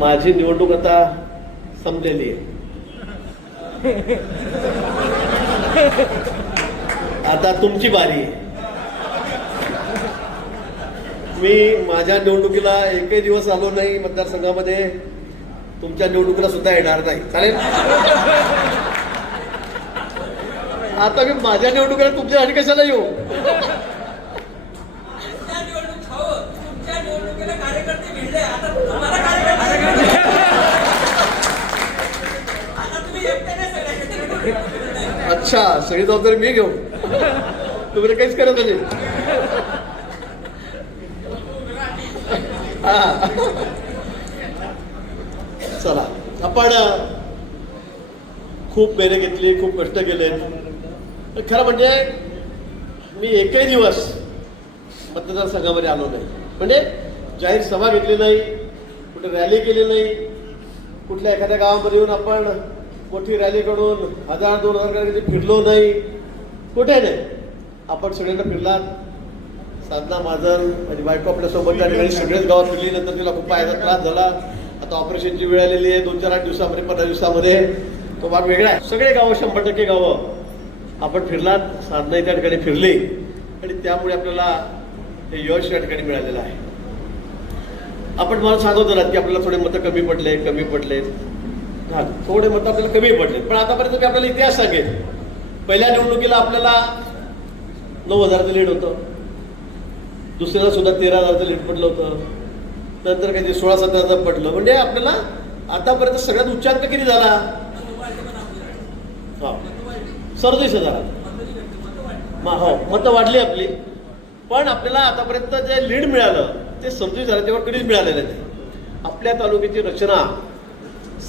माझी निवडणूक आता संपलेली आहे. आता तुमची बारी आहे. मी माझ्या निवडणुकीला एकही दिवस आलो नाही मतदारसंघामध्ये, तुमच्या निवडणुकीला सुद्धा येणार नाही. चालेल? आता मी माझ्या निवडणुकीला तुमच्यासाठी कशाला येऊ? अच्छा, सगळी जबाबदारी मी घेऊ? तुम्ही काहीच करत नाही. चला, आपण खूप मेहनत घेतली, खूप कष्ट केले. खरं म्हणजे मी एकही दिवस मतदारसंघामध्ये आलो नाही. म्हणजे जाहीर सभा घेतली नाही, कुठे रॅली केली नाही, कुठल्या एखाद्या गावामध्ये येऊन आपण मोठी रॅली काढून 1000-2000 फिरलो नाही, कुठे नाही. आपण सगळ्यांना फिरलात. साधना, माझर, माझी बायको आपल्यासोबत त्या ठिकाणी सगळेच गावात फिरली. नंतर तिला खूप पायाचा त्रास झाला. आता ऑपरेशनची वेळ आलेली आहे. 2-4-8 दिवसामध्ये, 15 दिवसामध्ये तो भाग वेगळा आहे. सगळे गावं, 100% गावं आपण फिरलात. साधना त्या ठिकाणी फिरली आणि त्यामुळे आपल्याला हे यश या ठिकाणी मिळालेलं आहे. आपण मला सांगत होतात की आपल्याला थोडे मतं कमी पडले. हा, थोडे मतं आपल्याला कमी पडले. पण आतापर्यंत मी आपल्याला इतिहास सांगेन. पहिल्या निवडणुकीला आपल्याला 9,000चं लीड होतं. दुसऱ्याला सुद्धा 13,000चं लीड पडलं होतं. नंतर काही 16-17,000 पडलं. म्हणजे आपल्याला आतापर्यंत सगळ्यात उच्चांक किती झाला? हा, 37,000. हो, मतं वाढली आपली. पण आपल्याला आतापर्यंत जे लीड मिळालं ते 37,000च्या वर कधीच मिळालेलं नाही. आपल्या तालुक्याची रचना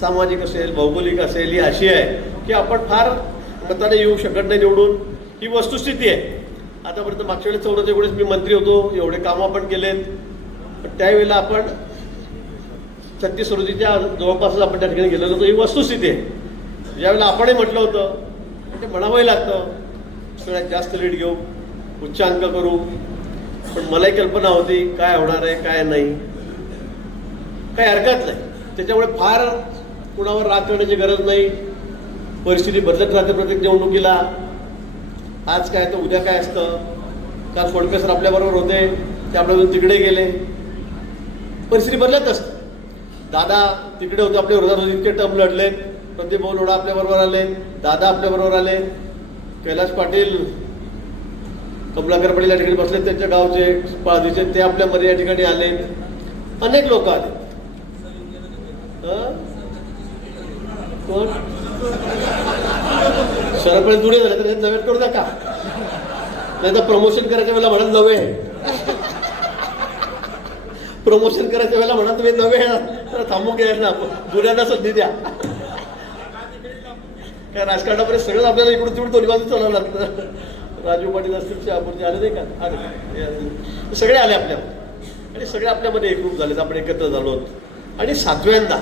सामाजिक असेल, भौगोलिक असेल, ही अशी आहे की आपण फार मताने येऊ शकत नाही निवडून. ही वस्तुस्थिती आहे. आतापर्यंत मागच्या वेळेस 14-19 मी मंत्री होतो, एवढे कामं आपण केलेत. पण त्यावेळेला आपण 36 रोजीच्या जवळपासच आपण त्या ठिकाणी गेलेलो होतो. ही वस्तुस्थिती आहे. ज्यावेळेला आपणही म्हटलं होतं ते म्हणावंही लागतं, सगळ्यात जास्त लीड घेऊ, उच्चांक करू. पण मलाही कल्पना होती काय होणार आहे, काय नाही, काही हरकत नाही. त्याच्यामुळे फार कुणावर राग करण्याची गरज नाही. परिस्थिती बदलत राहते प्रत्येक निवडणुकीला. आज काय तर उद्या काय असतं. काल फोडके सर आपल्याबरोबर होते, ते आपल्याकडून तिकडे गेले. परिस्थिती बदलत असते. दादा तिकडे होते, आपल्या विरोधात इतके टर्म लढले. प्रदीप भाऊ लोढा आपल्याबरोबर आले, दादा आपल्याबरोबर आले, कैलास पाटील, कमलाकर पाटील या ठिकाणी बसले, त्यांच्या गावचे पाळदीचे, ते आपल्यामध्ये या ठिकाणी आले. अनेक लोक आले. कोण शरदपर्यंत जुडे झाले तर नव्हे करू नका. नाही तर प्रमोशन करायच्या वेळेला म्हणत नव्हे, प्रमोशन करायच्या वेळेला म्हणा तुम्ही नव्हे, तर थांबून घ्या ना, जुन्यांना संधी द्या. काय राजकारणामध्ये सगळं आपल्याला इकडून तिकडून दोन्ही बाजू चालावं लागतं. राजू पाटील असतील, शहापूरचे आले नाही का, आले, सगळे आले आपल्या, आणि सगळे आपल्यामध्ये एकरूप झाले. आपण एकत्र झालो आहोत. आणि 7व्यांदा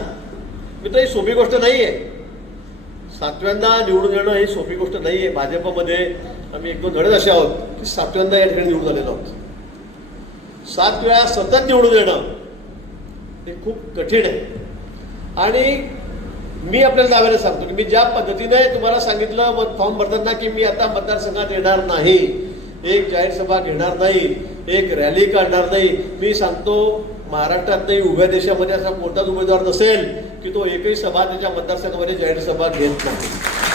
मित्र, ही सोपी गोष्ट नाही आहे. 7व्यांदा निवडून येणं ही सोपी गोष्ट नाही आहे. भाजपमध्ये आम्ही 1-2 धडेच असे आहोत की 7व्यांदा या ठिकाणी निवडून आलेलो आहोत. 7 वेळा सतत निवडून येणं हे खूप कठीण आहे. आणि मी आपल्याला दाव्याने सांगतो की मी ज्या पद्धतीने तुम्हाला सांगितलं फॉर्म भरताना की मी आता मतदारसंघात येणार नाही, एक जाहीर सभा घेणार नाही, एक रॅली काढणार नाही. मी सांगतो महाराष्ट्रात नाही, उभ्या देशामध्ये असा कोणताच उमेदवार नसेल की तो एकही सभा त्याच्या मतदारसंघामध्ये जाहीर सभा घेत नाही.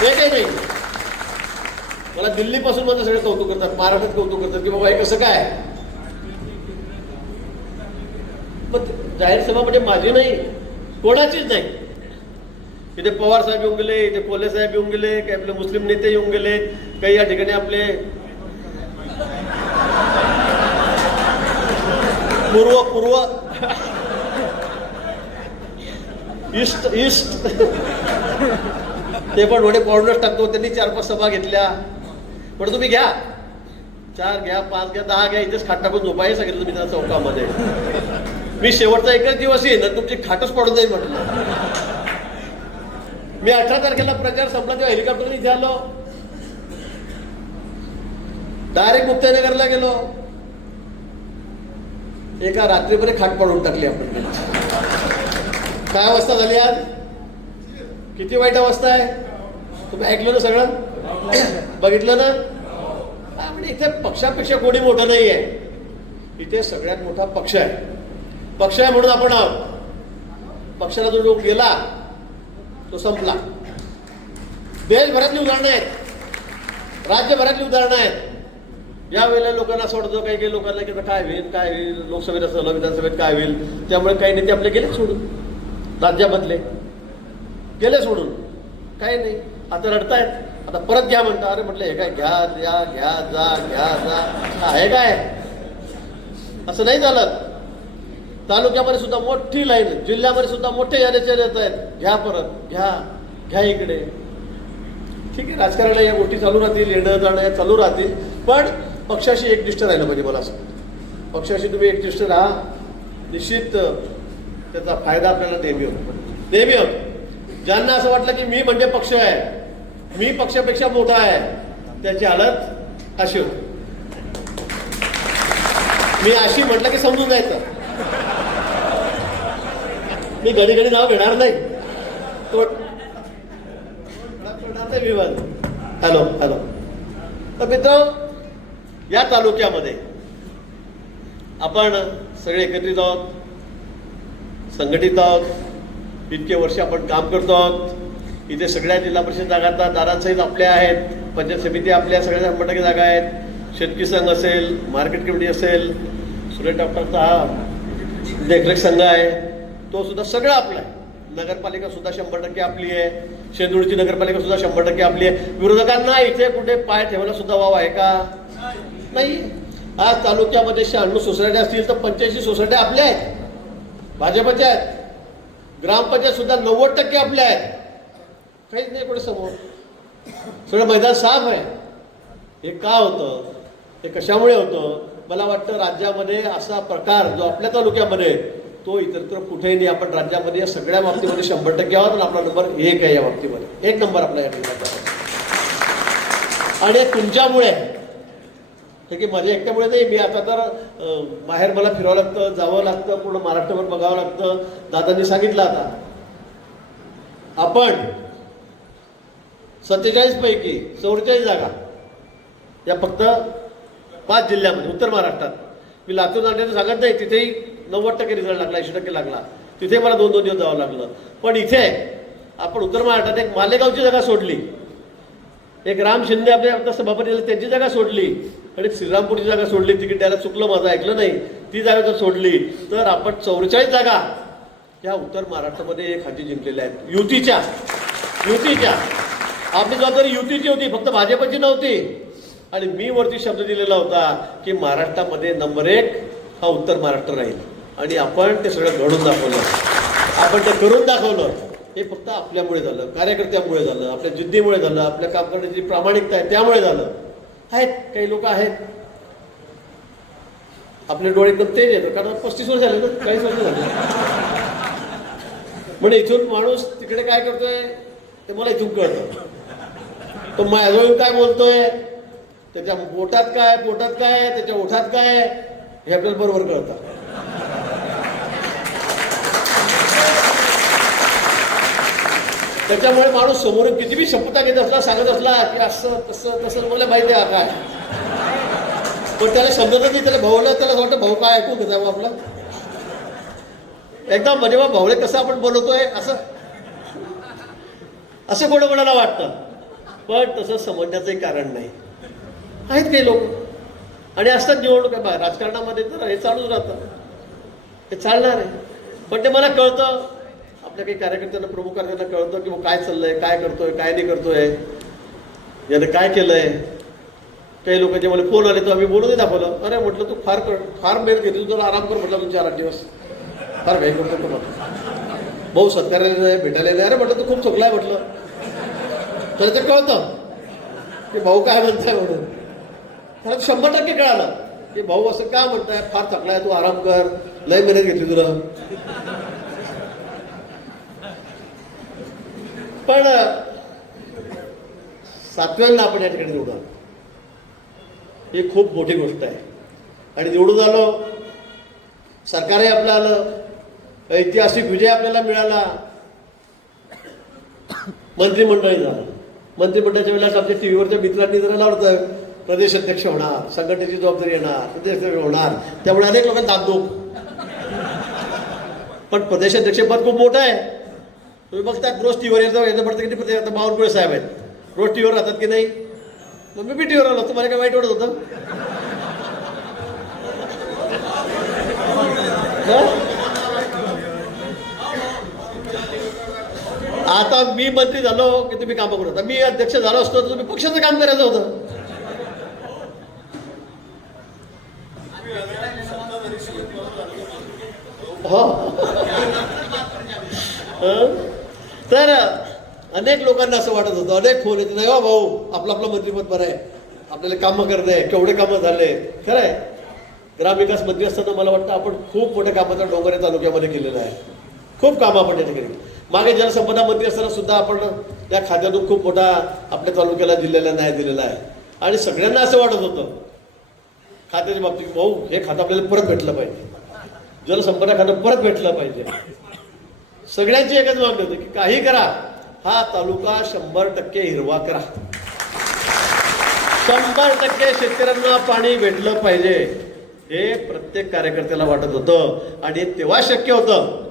एकही नाही. मला दिल्लीपासून माझं सगळे कौतुक करतात, महाराष्ट्रात कौतुक करतात की बाबा हे कसं काय. मग जाहीर सभा म्हणजे माझी नाही, कोणाचीच नाही. इथे पवार साहेब येऊन गेले, इथे कोल्हे साहेब येऊन गेले, काही आपले मुस्लिम नेते येऊन गेले, काही या ठिकाणी आपले पूर्व ईस्ट ते पण थोडे पाऊंडच टाकतो. त्यांनी 4-5 सभा घेतल्या. पण तुम्ही घ्या, 4 घ्या, 5 घ्या, 10 घ्या, इथेच खाट टाकून झोपाय सांगितलं तुम्ही त्या चौकामध्ये. मी शेवटचा एकच दिवस येईन आणि तुमची खाटच पडून जाईल म्हटलं. मी 18 तारखेला प्रचार संपला तेव्हा हेलिकॉप्टरने इथे आलो, डायरेक्ट मुक्ताईनगरला गेलो. एका रात्रीमध्ये खाट पडून टाकली आपण. काय अवस्था झाली आज? किती वाईट अवस्था आहे. तुम्ही ऐकलं ना सगळं, बघितलं ना. म्हणजे इथे पक्षापेक्षा कोणी मोठं नाही आहे. इथे सगळ्यात मोठा पक्ष आहे. पक्ष आहे म्हणून आपण आहोत. पक्षाला जो लोक गेला तो संपला. देशभरातली उदाहरणं आहेत, राज्यभरातली उदाहरणं आहेत. यावेळेला लोकांना असं वाटतं, काही काही लोकांना की काय होईल, लोकसभेत असं विधानसभेत काय होईल. त्यामुळे काही नेते आपले गेले सोडून, राज्यामधले गेले सोडून. काही नाही, आता रडतायत. आता परत घ्या म्हणता. अरे म्हटलं हे काय घ्या जा आहे काय? असं नाही झालं. तालुक्यामध्ये सुद्धा मोठी लाईन, जिल्ह्यामध्ये सुद्धा मोठे याद्याचे येत आहेत. घ्या परत, घ्या इकडे. ठीक आहे, राजकारणाला या गोष्टी चालू राहतील, येणं जाणं या चालू राहतील. पण पक्षाशी एकनिष्ठ राहिलं पाहिजे. मला असं पक्षाशी तुम्ही एकनिष्ठ राहा, निश्चित त्याचा फायदा आपल्याला नेहमी होतो. ज्यांना असं वाटलं की मी म्हणजे पक्ष आहे, मी पक्षापेक्षा मोठा आहे, त्याची हालत अशी होती. मी अशी म्हटलं की समजून जायचं. मी घडी नाव घेणार नाही. विवाद. हॅलो. तर मित्र, या तालुक्यामध्ये आपण सगळे एकत्रित आहोत, संघटित आहोत. इतके वर्ष आपण काम करतो आहोत. इथे सगळ्या जिल्हा परिषद जागा दारांसहित आपल्या आहेत, पंचायत समिती आपल्या सगळ्या 100% जागा आहेत. शेतकरी संघ असेल, मार्केट कमिटी असेल, सुरेश डॉक्टरचा हा देखरेख संघ आहे, तो सुद्धा सगळं आपला आहे. नगरपालिका सुद्धा 100% आपली आहे. शेंदूरची नगरपालिका सुद्धा 100% आपली आहे. विरोधकांना इथे कुठे पाय ठेवायला सुद्धा वाव आहे का? नाही. आज तालुक्यामध्ये 96 सोसायट्या असतील तर 85 सोसायट्या आपल्या आहेत, भाजपच्या आहेत. ग्रामपंचायत सुद्धा 90% आपल्या आहेत. काहीच नाही कुठे समोर, सगळं मैदान साफ आहे. हे का होतं, हे कशामुळे होतं? मला वाटतं राज्यामध्ये असा प्रकार जो आपल्या तालुक्यामध्ये तो इतरत्र कुठेही नाही. आपण राज्यामध्ये या सगळ्या बाबतीमध्ये 100% आहोत आणि आपला नंबर 1 आहे. या बाबतीमध्ये 1 नंबर आपला या ठिकाणी. आणि तुमच्यामुळे, ठीक आहे, माझ्या एकट्यामुळे नाही. मी आता तर बाहेर मला फिरावं लागतं, जावं लागतं, पूर्ण महाराष्ट्रभर बघावं लागतं. दादांनी सांगितलं आता आपण 47 पैकी 44 जागा या फक्त 5 जिल्ह्यामध्ये उत्तर महाराष्ट्रात. मी लातूर नांदेड सांगत नाही, तिथेही 90% रिझल्ट लागला, 80% लागला. तिथे मला 2-2 दिवस जावं लागलं. पण इथे आपण उत्तर महाराष्ट्रात एक मालेगावची जागा सोडली, एक राम शिंदे आपल्या सभापती त्यांची जागा सोडली, आणि श्रीरामपूरची जागा सोडली. तिकीट द्यायला चुकलं, माझं ऐकलं नाही. ती जागा जर सोडली तर आपण 44 जागा या उत्तर महाराष्ट्रामध्ये एक हाती जिंकलेल्या आहेत. युतीच्या आपली जबाबदारी युतीची होती, फक्त भाजपची नव्हती. आणि मी वरती शब्द दिलेला होता की महाराष्ट्रामध्ये नंबर 1 हा उत्तर महाराष्ट्र राहील. आणि आपण ते सगळं घडून दाखवलं, आपण ते करून दाखवलं. हे फक्त आपल्यामुळे झालं, कार्यकर्त्यामुळे झालं, आपल्या जिद्दीमुळे झालं, आपल्या काम करण्याची प्रामाणिकता आहे त्यामुळे झालं. आहेत काही लोक आहेत, आपले डोळे एकदम तेज येतात, कारण 35 वर्ष झाले ना, 40 वर्ष झाले. म्हणजे इथून माणूस तिकडे काय करतोय ते मला इथून कळतं. तो माझ्याजवळ काय बोलतोय, त्याच्या पोटात काय, त्याच्या ओठात काय, हे आपल्याला बरोबर कळतं. त्याच्यामुळे माणूस समोरून कितीही शपथा घेत असला, सांगत असला की असं तसं मला माहिती आहे काय, पण त्याला समजत नाही. त्याला भाऊला त्याला असं वाटतं भाऊ काय ऐकून घेता आपला एकदम म्हणजे भाऊले कसं आपण बोलतोय असं कोणाकोणाला वाटतं. पण तसं समजण्याचंही कारण नाही. आहेत काही लोक आणि असतात निवडणूक आहे राजकारणामध्ये, तर हे चालूच राहतं, हे चालणार आहे. पण ते मला कळतं, आपल्या काही कार्यकर्त्यांना, प्रमुख कार्यकर्त्यांना कळतं की काय चाललंय, काय करतोय, काय नाही करतोय, याने काय केलंय. काही लोकांचे मला फोन आले तर आम्ही बोलूनही दाखवलं. अरे म्हटलं तू फार मेल घेतली, तुला आराम कर म्हटलं, 2-4-8 दिवस फार घाई करतो म्हटलं. भाऊ सत्कारायला नाही, भेटायला नाही. अरे म्हटलं तू खूप चुकलाय म्हटलं. तर ते कळतं की भाऊ काय म्हणताय म्हणून. त्याला 100% कळालं की भाऊ असं का म्हणताय, फार थकलाय, तू आराम कर, लय मेहनत घेतली तुला. पण 7व्यांना आपण या ठिकाणी निवडू आलो, ही खूप मोठी गोष्ट आहे. आणि निवडून आलो, सरकारही आपलं आलं, ऐतिहासिक विजय आपल्याला मिळाला. मंत्रिमंडळी झालं. मंत्रिमंडळाच्या वेळेला आमच्या टीव्हीवरच्या मित्रांनी जरा लावलं प्रदेश अध्यक्ष होणार, संघटनेची जबाबदारी येणार, प्रदेश अध्यक्ष होणार. त्यामुळे अनेक लोकांना दागदोब. पण प्रदेशाध्यक्ष पद खूप मोठं आहे. तुम्ही बघता रोज टीव्हीवर याचं पडतं किती प्रदेश. आता बावनकुळे साहेब आहेत, रोज टीव्हीवर राहतात की नाही. मग मी टीव्हीवर आलो, तुम्हाला काय वाईट वाटत होतं? आता मी मंत्री झालो की तुम्ही कामं करत. मी अध्यक्ष झालो असतो तर तुम्ही पक्षाचं काम करायचं होतं. हो. तर अनेक लोकांना असं वाटत होतं, अनेक फोन येते, नाही हो भाऊ आपलं आपलं मंत्रिपद बरं आहे, आपल्याला कामं करणे, केवढे कामं झाले. खरं आहे, ग्रामविकास मंत्री असताना मला वाटतं आपण खूप मोठ्या कामाचा डोंगर या तालुक्यामध्ये केलेला आहे. खूप कामं आपण त्या ठिकाणी. मागे जलसंपदा मंत्री असताना सुद्धा आपण त्या खात्यातून खूप मोठा आपल्या तालुक्याला जिल्ह्याला न्याय दिलेला आहे. आणि सगळ्यांना असं वाटत होतं खात्याच्या बाबतीत, भाऊ हे खातं आपल्याला परत भेटलं पाहिजे, जलसंपदा खातं परत भेटलं पाहिजे. सगळ्यांची एकच मागणी होती की काही करा, हा तालुका 100% हिरवा करा, 100% शेतकऱ्यांना पाणी भेटलं पाहिजे. हे प्रत्येक कार्यकर्त्याला वाटत होतं. आणि तेव्हा शक्य होतं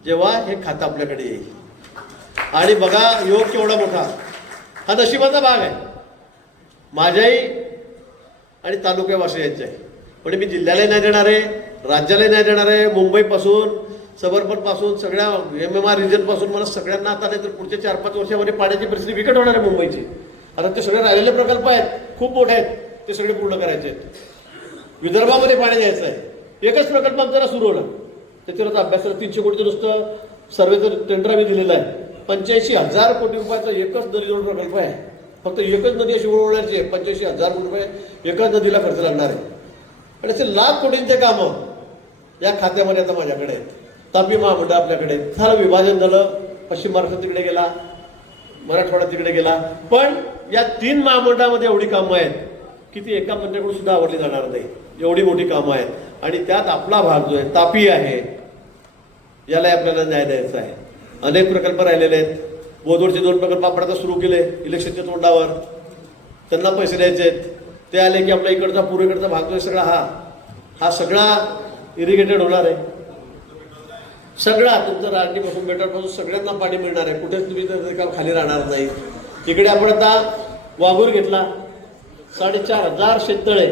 जेव्हा हे खातं आपल्याकडे येईल. आणि बघा योग केवढा मोठा, हा नशिबाचा भाग आहे माझ्याही आणि तालुक्यावासियांचा आहे. पण मी जिल्ह्यालाही नाही देणार आहे, राज्यालाही नाही देणार आहे. मुंबईपासून सबर्बनपासून सगळ्या MMR रिजनपासून मला सगळ्यांना आता नाही तर पुढच्या 4-5 वर्षामध्ये पाण्याची परिस्थिती बिकट होणार आहे मुंबईची. आता ते सगळे राहिलेले प्रकल्प आहेत, खूप मोठे आहेत, ते सगळे पूर्ण करायचे आहेत. विदर्भामध्ये पाणी द्यायचं आहे. एकच प्रकल्प आमचा सुरू होणार, त्याच्यावर अभ्यासाला 300 कोटीचं नुसतं सर्वेचं टेंडर आम्ही दिलेलं आहे. 85,000 कोटी रुपयाचा एकच नदीजोड प्रकल्प आहे. फक्त एकच नदी अशी वळवण्याची आहे. 85,000 कोटी रुपये एकच नदीला खर्च लागणार आहे. आणि असे लाख कोटींचे कामं या खात्यामध्ये आता माझ्याकडे आहेत. तापी महामंडळ आपल्याकडे झालं, विभाजन झालं, पश्चिम महाराष्ट्र तिकडे गेला, मराठवाडा तिकडे गेला. पण या 3 महामंडळामध्ये एवढी कामं आहेत की ती एका मंत्र्याकडून सुद्धा आवडली जाणार नाही, एवढी मोठी कामं आहेत. आणि त्यात आपला भाग जो आहे तापी आहे, याला आपल्याला न्याय द्यायचा आहे. अनेक प्रकल्प राहिलेले आहेत. बोदोडचे 2 प्रकल्प आपण आता सुरू केले इलेक्शनच्या तोंडावर, त्यांना पैसे द्यायचे आहेत. ते आले की आपल्या इकडचा पूर्वेकडचा भाग जो आहे सगळा हा सगळा इरिगेटेड होणार आहे. सगळा तुमचं राजनीपासून बेटारपासून सगळ्यांना पाणी मिळणार आहे. कुठेच तुम्ही काम खाली राहणार नाही. इकडे आपण आता वाघूर घेतला, 4,500 शेततळे,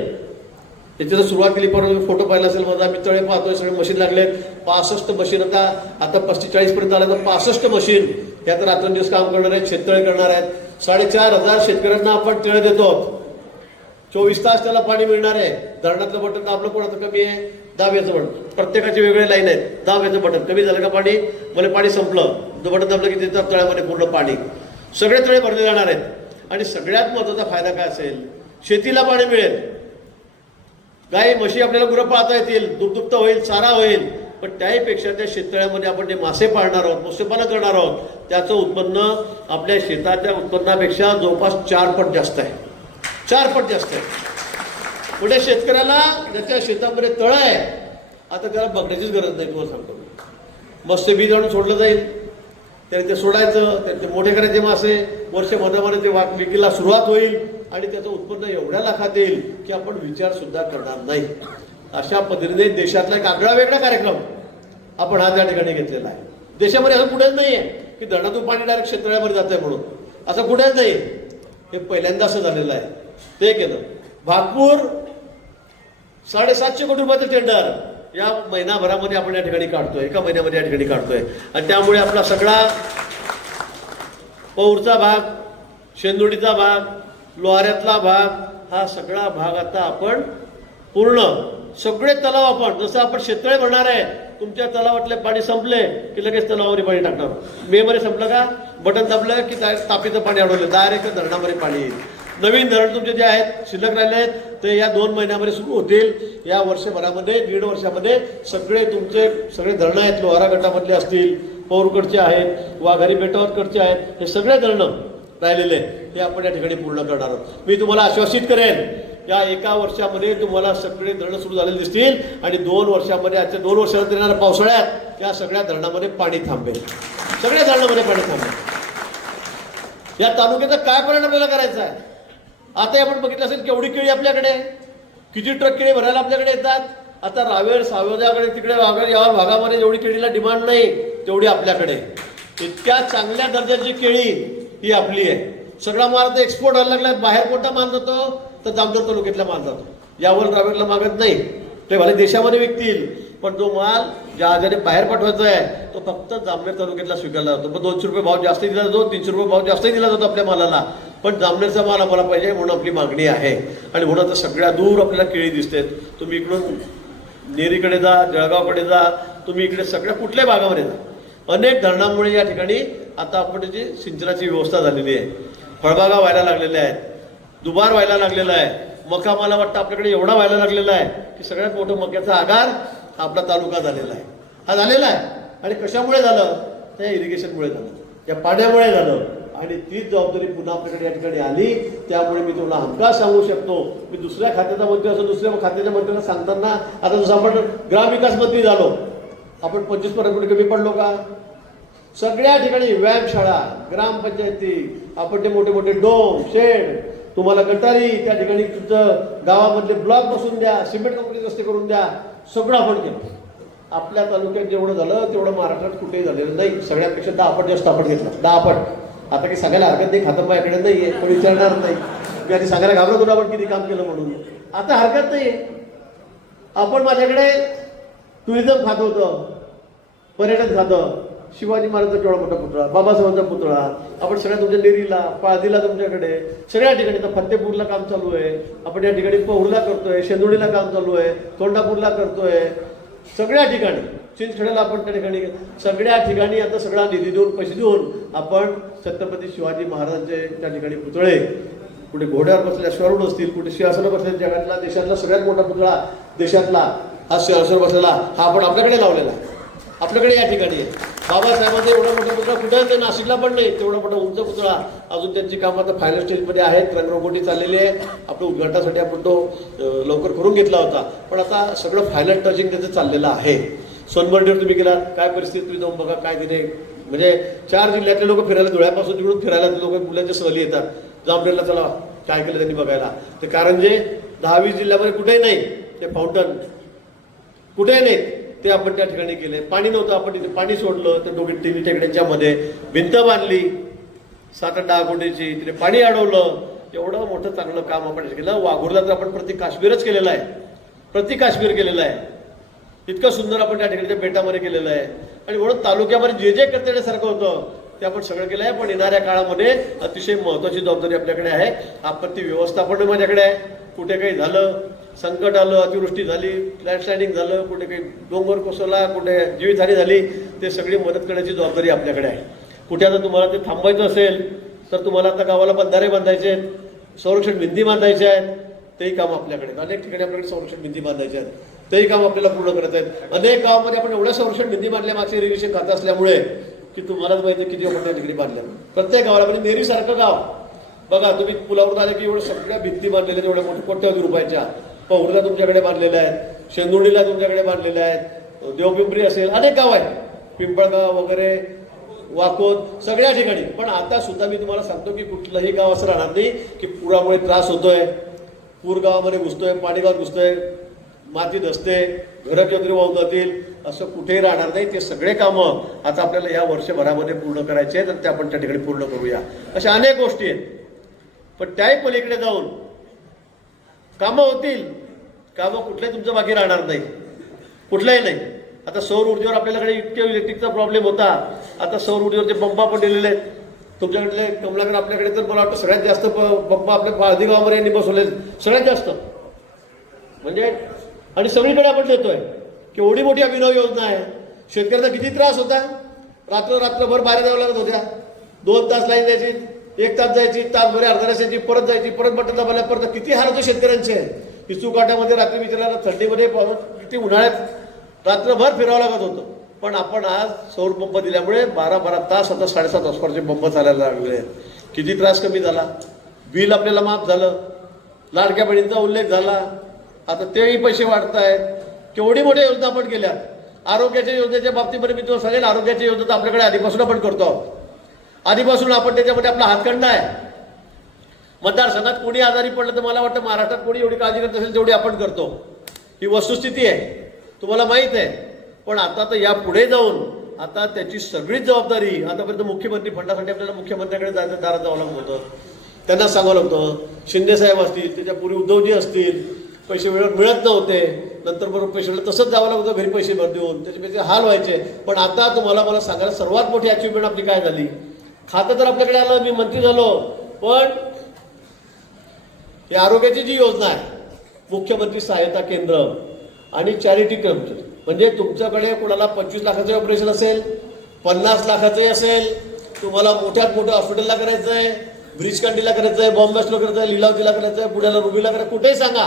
त्याची सुरुवात केली. परत फोटो पाहिला असेल माझा, मी तळे पाहतोय, सगळे मशीन लागलेत. 65 मशीन आता 45 पर्यंत आलं तर 65 मशीन त्यात रात्रंदिवस काम करणार आहेत, शेततळे करणार आहेत. 4,500 शेतकऱ्यांना आपण तळे देतो. 24 तास त्याला पाणी मिळणार आहे. धरणातलं बटन दाबलं कोणाचं कमी आहे, दाब्याचं बटन, प्रत्येकाची वेगळे लाईन आहेत. दाब्याचं बटन कमी झालं का पाणी, मला पाणी संपलं, बटन दाबलं की त्याच्या तळ्यामध्ये पूर्ण पाणी, सगळे तळे भरले जाणार आहेत. आणि सगळ्यात महत्त्वाचा फायदा काय असेल, शेतीला पाणी मिळेल. गाई म्हशी आपल्याला गुरं पाळता येतील, दुग्धुक्त होईल, चारा होईल. पण त्याहीपेक्षा त्या शेततळ्यामध्ये आपण जे मासे पाळणार आहोत, मत्स्यपालन करणार आहोत, त्याचं उत्पन्न आपल्या शेताच्या उत्पन्नापेक्षा जवळपास 4 पट जास्त आहे. 4 पट जास्त आहे. पुढे शेतकऱ्याला ज्याच्या शेतामध्ये तळं आहे, आता त्याला बघण्याचीच गरज नाही. तुम्हाला सांगतो, मत्स्य बीज आणून सोडलं जाईल, त्याने ते सोडायचं, त्याने ते मोठे करायचे मासे, वर्षभरामध्ये ते विक्रीला सुरुवात होईल आणि त्याचं उत्पन्न एवढ्या लाखात येईल की आपण विचार सुद्धा करणार नाही. अशा पद्धतीने देशातला एक आगळा वेगळा कार्यक्रम आपण हा त्या ठिकाणी घेतलेला आहे. देशामध्ये असं कुठेच नाही आहे की धरणातून पाणी डायरेक्ट शेततळ्यामध्ये जात आहे म्हणून, असं कुठेच नाही. हे पहिल्यांदा असं झालेलं आहे. ते केलं. भागपूर 750 कोटी रुपयाचं टेंडर या महिनाभरामध्ये आपण या ठिकाणी काढतोय, एका महिन्यामध्ये या ठिकाणी काढतोय. आणि त्यामुळे आपला सगळा पौरचा भाग, शेंदुडीचा भाग, लोहाऱ्यातला भाग, हा सगळा भाग आता आपण पूर्ण सगळे तलाव आपण, जसं आपण शेततळे भरणार आहे, तुमच्या तलावातले पाणी संपले की लगेच तलावावर पाणी टाकणार. मे मध्ये संपलं का बटन दाबलं की तापीचं पाणी अडवलं, डायरेक्ट धरणामध्ये पाणी येईल. नवीन धरण तुमचे जे आहेत शिल्लक राहिले आहेत ते या 2 महिन्यामध्ये सुरू होतील. या वर्षभरामध्ये 1.5 वर्षामध्ये सगळे तुमचे सगळे धरणं आहेत, लोहारा गटामधले असतील, पौरकडचे आहेत, वाघारी बेटावरकडचे आहेत, हे सगळे धरणं राहिलेले हे आपण या ठिकाणी पूर्ण करणार आहोत. मी तुम्हाला आश्वासित करेन या एका वर्षामध्ये तुम्हाला सगळे धरणं सुरू झालेले दिसतील आणि 2 वर्षामध्ये आजच्या 2 वर्षानंतर येणाऱ्या पावसाळ्यात या सगळ्या धरणामध्ये पाणी थांबेल, सगळ्या धरणामध्ये पाणी थांबेल। या तालुक्याचा काय परिणाम आपल्याला करायचा आहे? आता आपण बघितलं असेल केवढी केळी आपल्याकडे, किती ट्रक केळी भरायला आपल्याकडे येतात। आता रावेर सावजाकडे तिकडे या भागामध्ये जेवढी केळीला डिमांड नाही तेवढी आपल्याकडे, इतक्या चांगल्या दर्जाची केळी ही आपली आहे। सगळा माल तर एक्सपोर्ट व्हायला लागला, बाहेर कोणता माल जातो तर जामनेर तालुक्यातला माल जातो, यावर रावेरला मागत नाही, ते भले देशामध्ये विकतील पण जो माल ज्याने बाहेर पाठवायचा आहे तो फक्त जामनेर तालुक्यातला स्वीकारला जातो। पण 200 रुपये भाव जास्त दिला जातो, 300 रुपये भाव जास्त दिला जातो आपल्या मालाला, पण जामनेरचा माल आम्हाला पाहिजे म्हणून आपली मागणी आहे। आणि म्हणून आता सगळ्या दूर आपल्याला केळी दिसते। तुम्ही इकडून नेरीकडे जा, जळगावकडे जा, तुम्ही इकडे सगळ्या कुठल्याही भागामध्ये जा, अनेक धरणांमुळे या ठिकाणी आता आपण त्याची सिंचनाची व्यवस्था झालेली आहे, फळबागा व्हायला लागलेल्या आहेत, दुबार व्हायला लागलेला आहे, मका मला वाटतं आपल्याकडे एवढा व्हायला लागलेला आहे की सगळ्यात मोठं मक्याचा आगार आपला तालुका झालेला आहे, हा झालेला आहे। आणि कशामुळे झालं? त्या इरिगेशनमुळे झालं, त्या पाण्यामुळे झालं। आणि तीच जबाबदारी पुन्हा आपल्याकडे या ठिकाणी आली, त्यामुळे मी तुम्हाला हमखास सांगू शकतो, मी दुसऱ्या खात्याचा मंत्री असो, दुसऱ्या खात्याच्या मंत्र्यांना सांगताना, आता जसं आपण ग्रामविकास मंत्री झालो, आपण 25% कोटी कमी पडलो का? सगळ्या ठिकाणी व्यायामशाळा, ग्रामपंचायती, आपण ते मोठे मोठे डोम शेड, तुम्हाला गटारी, त्या ठिकाणी तुमचं गावामधले ब्लॉक बसून द्या, सिमेंट कंपनी रस्ते करून द्या, सगळं आपण केलं। आपल्या तालुक्यात जेवढं झालं तेवढं महाराष्ट्रात कुठेही झालेलं नाही, सगळ्यापेक्षा 10 पट जास्त आपण घेतलं, 10 पट। आता काही सांगायला हरकत नाही, खातं माझ्याकडे नाहीये, पण विचारणार नाही, मी आधी सांगायला घाबरत होतो आपण किती काम केलं म्हणून, आता हरकत नाहीये। आपण माझ्याकडे टुरिझम खातं होतं, पर्यटन खातं, शिवाजी महाराजांचा केवढा मोठा पुतळा, बाबासाहेबांचा पुतळा, आपण सगळ्या तुमच्या नेरीला, पाळदीला, तुमच्याकडे सगळ्या ठिकाणी, तर फतेपूरला काम चालू आहे, आपण या ठिकाणी पौरला करतोय, शेंदुडीला काम चालू आहे, तोंडापूरला करतोय, सगळ्या ठिकाणी चिंचखेड्याला आपण त्या ठिकाणी, सगळ्या ठिकाणी आता सगळा निधी देऊन, पैसे देऊन आपण छत्रपती शिवाजी महाराजांचे त्या ठिकाणी पुतळे, कुठे घोड्यावर बसल्या अश्वारूढ असतील, कुठे सिंहासनावर बसलेल्या, जगातला देशातला सगळ्यात मोठा पुतळा देशातला हा सिंहासनावर बसलेला, हा आपण आपल्याकडे लावलेला आहे, आपल्याकडे या ठिकाणी आहे। बाबासाहेबांचा एवढा मोठा पुतळा कुठे नाशिकला पण नाही, तेवढा मोठा उंच पुतळा, अजून त्यांची कामं आता फायनल स्टेजमध्ये आहेत, रंगरंगोटी चाललेली आहे, आपलं उद्घाटनासाठी आपण तो लवकर करून घेतला होता, पण आता सगळं फायनल टचिंग त्याचं चाललेलं आहे। सोनबर्डीवर तुम्ही गेलात, काय परिस्थिती तुम्ही जाऊन बघा, काय तिथे म्हणजे 4 जिल्ह्यातले लोक फिरायला, धुळ्यापासून तिकडून फिरायला लोक मुलांच्या सहली येतात, जामनेरला चला काय केलं त्यांनी बघायला, ते कारंजे 10-20 जिल्ह्यामध्ये कुठेही नाही, ते फाउंटन कुठेही नाहीत, ते आपण त्या ठिकाणी केले। पाणी नव्हतं, आपण तिथे पाणी सोडलं, त्या दोघी 3 टेकड्यांच्या मध्ये भिंत बांधली 7-10 कोटीची, तिथे पाणी अडवलं, एवढं मोठं चांगलं काम आपण केलं। वाघूरला तर आपण प्रति काश्मीरच केलेलं आहे, प्रति काश्मीर केलेलं आहे, इतकं सुंदर आपण त्या ठिकाणच्या बेटामध्ये केलेलं आहे। आणि म्हणून तालुक्यामध्ये जे करण्यासारखं होतं ते आपण सगळं केलं आहे, पण येणाऱ्या काळामध्ये अतिशय महत्त्वाची जबाबदारी आपल्याकडे आहे, आपत्ती व्यवस्थापन माझ्याकडे आहे। कुठे काही झालं, संकट आलं, अतिवृष्टी झाली, लँडस्लायडिंग झालं, कुठे काही डोंगर कोसळला, कुठे जीवितहानी झाली, ते सगळी मदत करण्याची जबाबदारी आपल्याकडे आहे। कुठे आता तुम्हाला ते थांबवायचं असेल तर तुम्हाला आता गावाला बंधारे बांधायचे आहेत, संरक्षण भिंती बांधायच्या आहेत, तेही काम आपल्याकडे, अनेक ठिकाणी आपल्याकडे संरक्षण भिंती बांधायच्या आहेत, तेही काम आपल्याला पूर्ण करत आहेत। अनेक गावामध्ये आपण एवढ्या संरक्षण भिंती बांधल्या मागचे इरिगेशन खातं असल्यामुळे की तुम्हालाच माहिती किती आपण त्या ठिकाणी बांधल्या, प्रत्येक गावाला, म्हणजे नेरीसारखं गाव बघा, तुम्ही पुलावर आले की एवढं सगळ्या भिंती बांधलेल्या, एवढ्या मोठ्या कोट्यावधी रुपयाच्या, पौरला तुमच्याकडे बांधलेल्या आहेत, शेंदुडीला तुमच्याकडे बांधलेल्या आहेत, देवपिंपरी असेल, अनेक गाव आहेत, पिंपळगाव वगैरे, वाकोद, सगळ्या ठिकाणी। पण आता सुद्धा मी तुम्हाला सांगतो की कुठलंही गाव असं राहणार नाही की पुरामुळे त्रास होतोय, पूर गावामध्ये घुसतोय, पाणी गावात घुसतोय, माती धसते, घरं वगैरे वाहून जातील, असं कुठेही राहणार नाही। ते सगळे कामं आता आपल्याला या वर्षभरामध्ये पूर्ण करायचे आहेत आणि ते आपण त्या ठिकाणी पूर्ण करूया। अशा अनेक गोष्टी आहेत, पण त्याही पलीकडे जाऊन कामं होतील, कामं कुठल्याही तुमचं बाकी राहणार नाही, कुठल्याही नाही। आता सौर ऊर्जेवर आपल्याकडे इतके इलेक्ट्रिकचा प्रॉब्लेम होता, आता सौर ऊर्जेवरचे पंप आपण दिलेले आहेत, तुमच्याकडले कमलाकर आपल्याकडे तर मला वाटतं सगळ्यात जास्त पंप आपल्या पाळदी गावामध्ये यांनी बसवले, सगळ्यात जास्त म्हणजे, आणि सगळीकडे आपण देतोय की एवढी मोठी अभिनव योजना आहे। शेतकऱ्यांना किती त्रास होता, रात्रभर बाहेर जावं लागत होत्या, 2 तास लाईन जायची, 1 तास जायची, तासभर अर्धा तास यायची, परत जायची, परत बटन दाबायला, परत किती हाल होते शेतकऱ्यांचे। पिचू काट्यामध्ये रात्री विचारायला, थंडीमध्ये किती उन्हाळ्यात रात्रभर फिरावं लागत होतं, पण आपण आज सौर पंप दिल्यामुळे 12-12 तास, आता 7.5 हॉर्सपावरचे पंप चालायला लागले आहेत, किती त्रास कमी झाला, बिल आपल्याला माफ झालं, लाडक्या बहिणींचा उल्लेख झाला, आता तेही पैसे वाढत आहेत. केवढी मोठ्या योजना आपण केल्या. आरोग्याच्या योजनेच्या बाबतीमध्ये मी तुम्हाला सांगेल, आरोग्याच्या योजना तर आपल्याकडे आधीपासून आपण करतो आहोत. आधीपासून आपण त्याच्यामध्ये आपला हातखंडा आहे. मतदारसंघात कोणी आजारी पडलं तर मला वाटतं महाराष्ट्रात कोणी एवढी काळजी करत असेल तेवढी आपण करतो. ही वस्तुस्थिती आहे, तुम्हाला माहीत आहे. पण आता तर या पुढे जाऊन आता त्याची सगळीच जबाबदारी, आतापर्यंत मुख्यमंत्री फंडासाठी आपल्याला मुख्यमंत्र्याकडे जायचं, दारात जावं लागत होतं, त्यांना सांगावं लागतं. शिंदेसाहेब असतील, त्याच्यापूर्वी उद्धवजी असतील, पैसे वेळेवर मिळत नव्हते, नंतर बरोबर पैसे मिळत तसंच जावं लागतं घरी पैसे भर देऊन, त्याचे हाल व्हायचे. पण आता तुम्हाला मला सांगायला सर्वात मोठी अचिव्हमेंट आपली काय झाली. खातं तर आपल्याकडे आलं, मी मंत्री झालो, पण ही आरोग्याची जी योजना आहे, मुख्यमंत्री सहायता केंद्र आणि चॅरिटी केंद्र, म्हणजे तुमच्याकडे कोणाला 25 लाखाचं ऑपरेशन असेल, 50 लाखाचंही असेल, तुम्हाला मोठ्यात मोठं हॉस्पिटलला करायचं आहे, ब्रिज कांडीला करायचं आहे, बॉम्बेस्टला करायचं आहे, लिलावतीला करायचं आहे, पुण्याला रुबीला करायचं, कुठेही सांगा,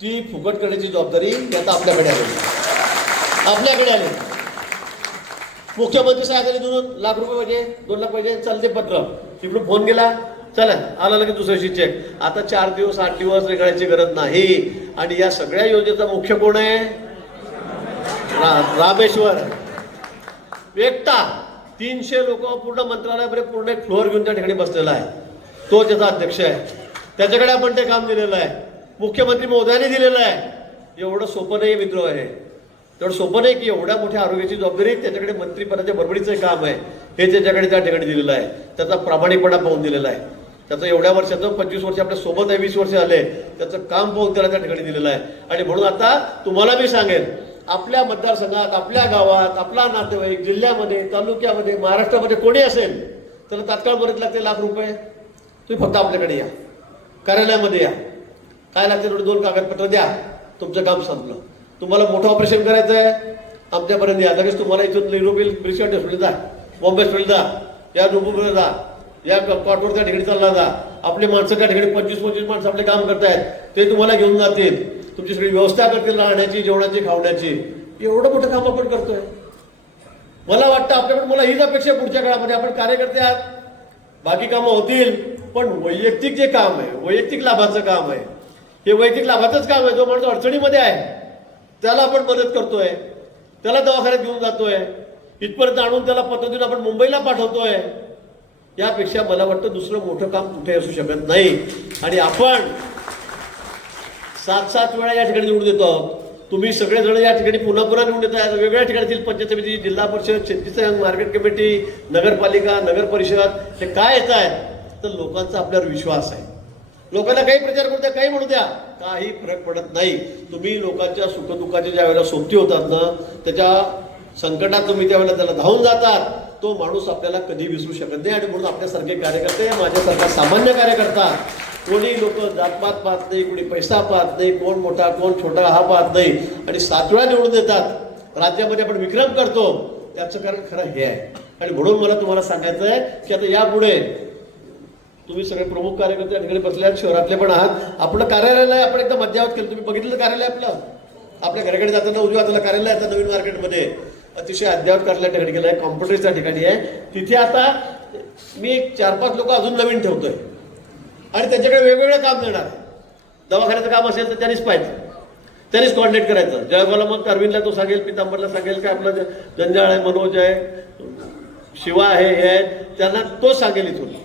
ती फुकट करण्याची जबाबदारी आता आपल्याकडे आली. आपल्याकडे आली. मुख्यमंत्री सहायता निधीतून लाख रुपये पाहिजे, 2 लाख पाहिजे, चालते पत्र, तिकडून फोन गेला, चला आला लगेच दुसऱ्या दिवशी चेक. आता 4 दिवस 8 दिवस रेखायची गरज नाही. आणि या सगळ्या योजनेचा मुख्य कोण आहे. रामेश्वर एकटा 300 लोक पूर्ण मंत्रालयामध्ये पूर्ण एक फ्लोअर घेऊन त्या ठिकाणी बसलेला आहे. तो त्याचा अध्यक्ष आहे. त्याच्याकडे आपण ते काम दिलेलं आहे. मुख्यमंत्री महोदयांनी दिलेलं आहे. एवढं सोपं नाही मित्र आहे. तेवढं सोपं नाही की एवढ्या मोठ्या आरोग्याची जबाबदारी त्याच्याकडे मंत्रीपदाच्या बरोबरीचं काम आहे, हे त्याच्याकडे त्या ठिकाणी दिलेलं आहे. त्याचा प्रामाणिकपणा पाहून दिलेला आहे. त्याचं एवढ्या वर्षाचं 25 वर्ष आपल्या सोबत आहे, 20 वर्ष आले, त्याचं काम पाहून त्याला त्या ठिकाणी दिलेलं आहे. आणि म्हणून आता तुम्हाला मी सांगेन, आपल्या मतदारसंघात, आपल्या गावात, आपला नातेवाईक, जिल्ह्यामध्ये, तालुक्यामध्ये, महाराष्ट्रामध्ये कोणी असेल त्याला तात्काळ मदत लागते लाख रुपये. तुम्ही फक्त आपल्याकडे या, कार्यालयामध्ये या, काय लागते थोडी 2 कागदपत्र द्या, तुमचं काम संपलं. तुम्हाला मोठं ऑपरेशन करायचं आहे, आमच्यापर्यंत या, लगेच तुम्हाला इथून युरोपियन ब्रिटिश हॉस्पिटल जा, बॉम्बे हॉस्पिटल जा, या रुबूमध्ये जा, या कॉटवर त्या ठिकाणी चालला जा. आपले माणसं त्या ठिकाणी 25-25 माणसं आपले काम करतायत, ते तुम्हाला घेऊन जातील, तुमची सगळी व्यवस्था करतील, राहण्याची, जेवणाची, खावण्याची. एवढं मोठं काम आपण करतोय. मला वाटतं आपल्याकडे, मला हीच अपेक्षा पुढच्या काळामध्ये, आपण कार्यकर्ते आहात, बाकी कामं होतील, पण वैयक्तिक जे काम आहे, वैयक्तिक लाभाचं काम आहे, हे वैयक्तिक लाभाचंच काम आहे. जो माणूस अडचणीमध्ये आहे त्याला आपण मदत करतोय, त्याला दवाखान्यात घेऊन जातोय, इथपर्यंत आणून त्याला पद्धतीने आपण मुंबईला पाठवतोय. यापेक्षा मला वाटतं दुसरं मोठं काम कुठे असू शकत नाही. आणि आपण 7-7 वेळा या ठिकाणी निवडून देतो आहोत. तुम्ही सगळेजण या ठिकाणी पुन्हा पुन्हा निवडून देत आहे. वेगवेगळ्या ठिकाणी पंचायत समिती, जिल्हा परिषद, शेतीचा मार्केट कमिटी, नगरपालिका, नगर परिषद, हे काय येत आहेत तर लोकांचा आपल्यावर विश्वास आहे. लोकांना काही प्रचार करू द्या, काही म्हणू द्या, काही फरक पडत नाही. तुम्ही लोकांच्या सुखदुःखाच्या ज्या वेळेला सोबती होतात ना, त्याच्या संकटात तुम्ही त्यावेळेला त्याला धावून जातात, तो माणूस आपल्याला कधी विसरू शकत नाही. आणि म्हणून आपल्यासारखे कार्यकर्ते, माझ्यासारखा सामान्य कार्यकर्ता, कोणी लोक जातपात पाहत नाही, कोणी पैसा पाहत नाही, कोण मोठा कोण छोटा हा पाहत नाही, आणि 7 वेळा निवडून देतात. राज्यामध्ये आपण विक्रम करतो, त्याचं कारण खरं हे आहे. आणि म्हणून मला तुम्हाला सांगायचं आहे की आता यापुढे तुम्ही सगळे प्रमुख कार्यकर्ते या ठिकाणी बसले आहेत, शहरातले पण आहात. आपलं कार्यालय आहे, आपण एकदा मध्यावत केलं, तुम्ही बघितलं कार्यालय आपलं, आपल्या घराकडे जाताना उजव्या हाताला कार्यालय आहे. आता नवीन मार्केटमध्ये अतिशय अद्यावत कार्यालय ठिकाणी गेलं आहे, कॉम्प्युटरच्या ठिकाणी आहे. तिथे आता मी 4-5 लोक अजून नवीन ठेवतोय आणि त्यांच्याकडे वेगवेगळं काम देणार. दवाखान्याचं काम असेल तर त्यांनीच पाहिजे, त्यांनीच कॉर्डिनेट करायचं. जळगावला मग अरविंदला तो सांगेल, पितांबरला सांगेल, काय आपलं जंजाळ आहे, मनोज आहे, शिवा आहे, हे आहे, त्यांना तो सांगेल, इथून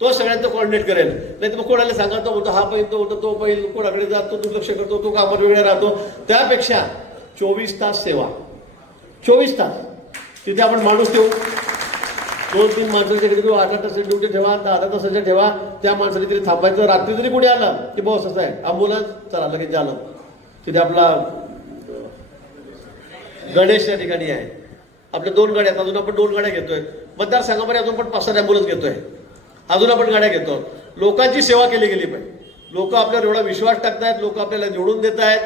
तो सगळ्यांचं कॉर्डिनेट करेल. नाही तर मग कोणाला सांगा, तो होतो हा पाहिजे, तो होतो तो पाहिजे, कोणाकडे जातो, दुर्लक्ष करतो, तो कामावर वेगळा राहतो. त्यापेक्षा 24 तास सेवा, 24 तास तिथे आपण माणूस ठेवू. 2-3 माणसाच्या ठिकाणी 8 तासाची ड्युटी ठेवा, 10 तासाच्या ठेवा. त्या माणसाने तरी थांबायचं. रात्री जरी कोणी आलं की बॉस असं आहे, अँब्युलन्स चला लगेच झालं. तिथे आपला गणेश या ठिकाणी आहे, आपल्या 2 गाड्या आहेत, अजून आपण 2 गाड्या घेतोय. मतदारसंघामध्ये अजून पण 5-7 अँब्युलन्स घेतोय, अजून आपण गाड्या घेतो. लोकांची सेवा केली गेली पाहिजे. लोक आपल्यावर एवढा विश्वास टाकतायत, लोक आपल्याला निवडून देत आहेत.